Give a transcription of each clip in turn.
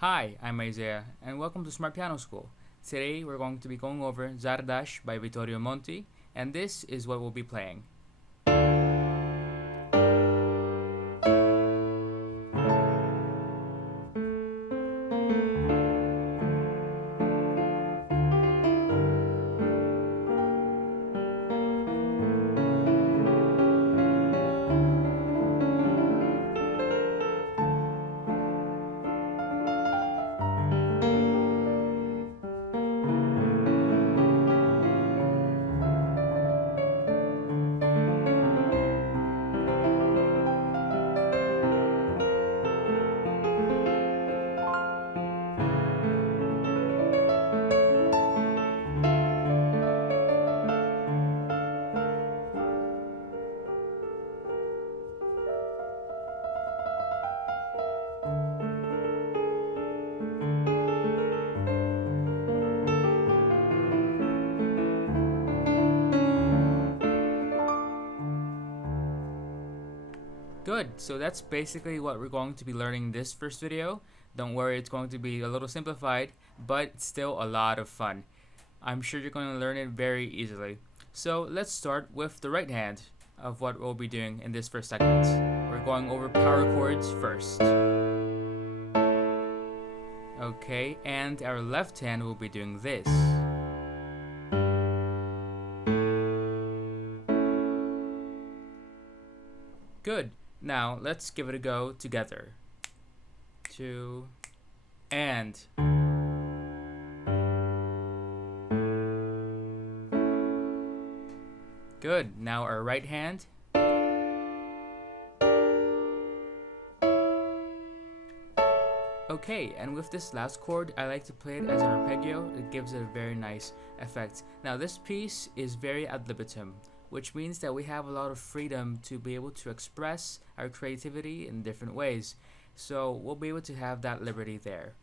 Hi, I'm Isaiah, and welcome to Smart Piano School. Today we're going to be going over Czardas by Vittorio Monti, and this is what we'll be playing. Good, so that's basically what we're going to be learning this first video. Don't worry, it's going to be a little simplified, but still a lot of fun. I'm sure you're going to learn it very easily. So let's start with the right hand of what we'll be doing in this first segment. We're going over power chords first. Okay, and our left hand will be doing this. Good. Now let's give it a go together. 2 and good. Now our right hand. Okay, and with this last chord, I like to play it as an arpeggio. It gives it a very nice effect. Now this piece is very ad libitum, which means that we have a lot of freedom to be able to express our creativity in different ways. So we'll be able to have that liberty there.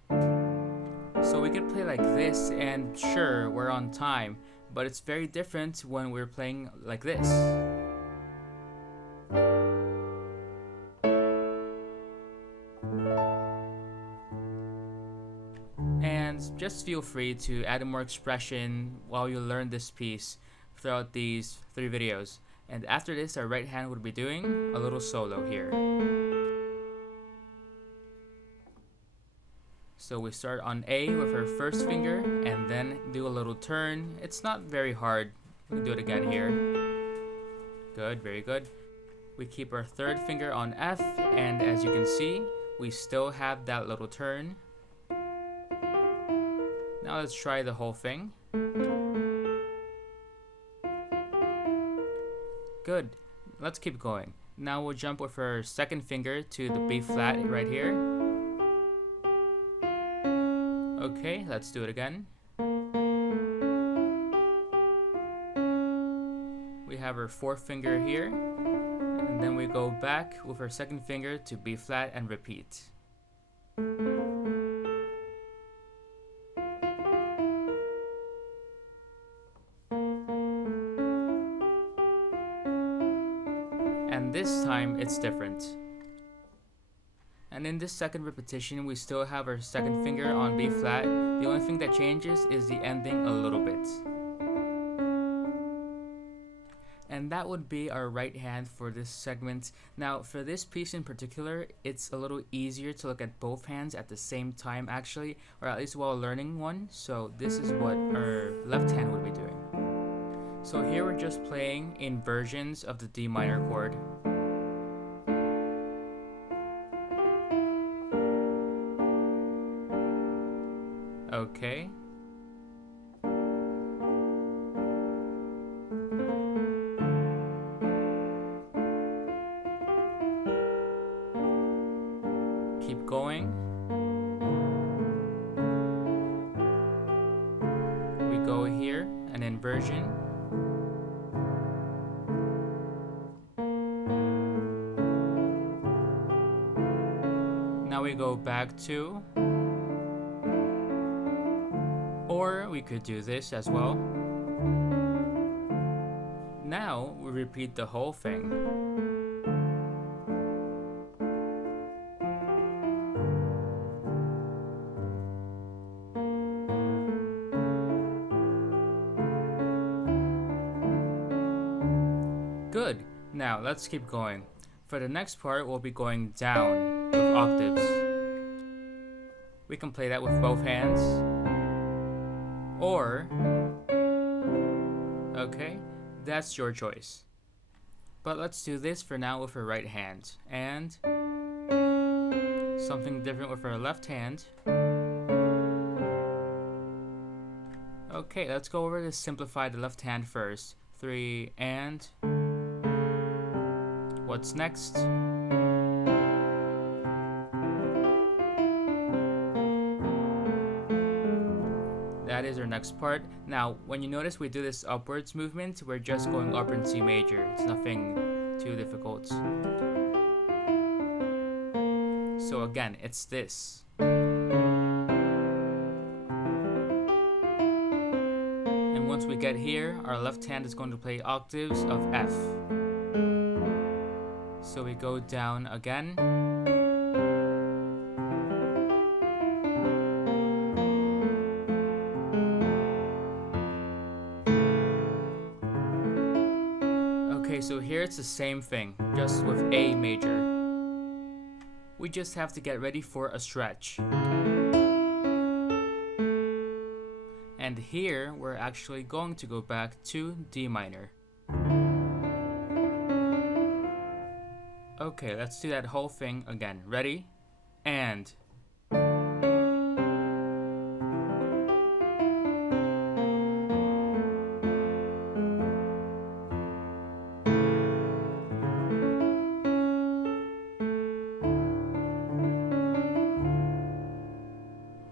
So we could play like this, and sure, we're on time, but it's very different when we're playing like this. And just feel free to add more expression while you learn this piece throughout these 3 videos. And after this, our right hand would be doing a little solo here. So we start on A with our first finger and then do a little turn. It's not very hard. We do it again here. Good, very good. We keep our third finger on F, and as you can see, we still have that little turn. Now let's try the whole thing. Good. Let's keep going. Now we'll jump with our second finger to the B flat right here. Okay, let's do it again. We have our fourth finger here, and then we go back with our second finger to B flat and repeat. And this time it's different. And in this second repetition, we still have our second finger on B flat. The only thing that changes is the ending a little bit. And that would be our right hand for this segment. Now for this piece in particular, it's a little easier to look at both hands at the same time actually, or at least while learning one. So this is what our left hand would be doing. So here we're just playing inversions of the D minor chord. Okay. Keep going. We go here, an inversion. Now we go back to, or we could do this as well. Now we repeat the whole thing. Good. Now let's keep going. For the next part, we'll be going down with octaves. We can play that with both hands. Or, okay, that's your choice. But let's do this for now with our right hand. And something different with our left hand. Okay, let's go over to simplify the left hand first. 3 and... What's next? That is our next part. Now, when you notice we do this upwards movement, we're just going up in C major. It's nothing too difficult. So again, it's this. And once we get here, our left hand is going to play octaves of F. So we go down again. Okay, so here it's the same thing, just with A major. We just have to get ready for a stretch. And here, we're actually going to go back to D minor. Okay, let's do that whole thing again. Ready? And...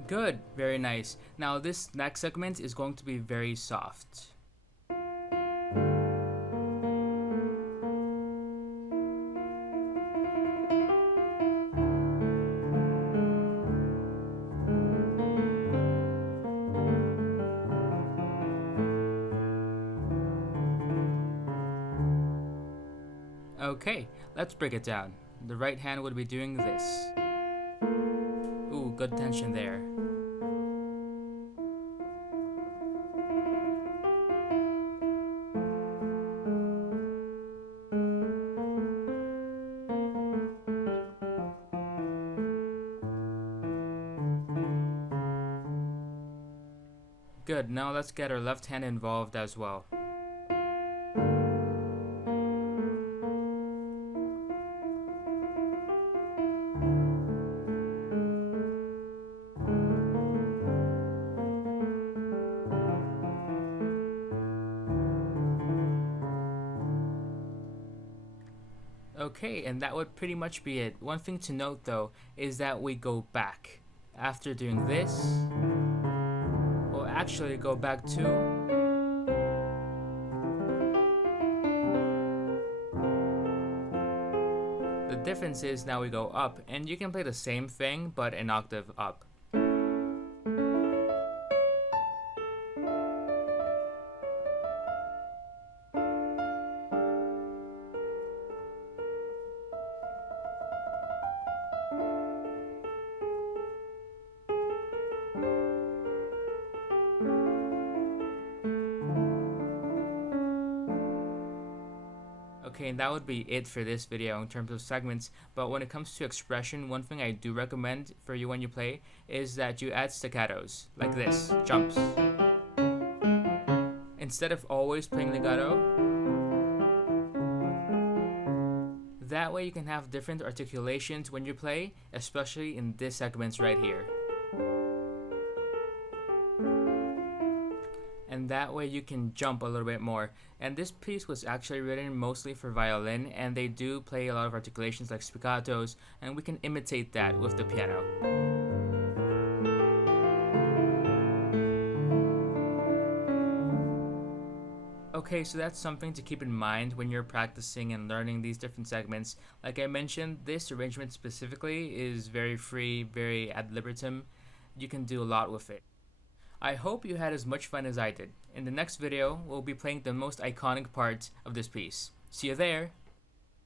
Good, very nice. Now this next segment is going to be very soft. Okay, let's break it down. The right hand would be doing this. Ooh, good tension there. Good, now let's get our left hand involved as well. Okay, and that would pretty much be it. One thing to note though is that we go back. After doing this, we'll actually go back to the difference is now we go up, and you can play the same thing but an octave up. Okay, and that would be it for this video in terms of segments, but when it comes to expression, one thing I do recommend for you when you play is that you add staccatos, like this, jumps. Instead of always playing legato, that way you can have different articulations when you play, especially in these segments right here. And that way you can jump a little bit more. And this piece was actually written mostly for violin, and they do play a lot of articulations like spiccatos, and we can imitate that with the piano. Okay, so that's something to keep in mind when you're practicing and learning these different segments. Like I mentioned, this arrangement specifically is very free, very ad libitum. You can do a lot with it. I hope you had as much fun as I did. In the next video, we'll be playing the most iconic part of this piece. See you there!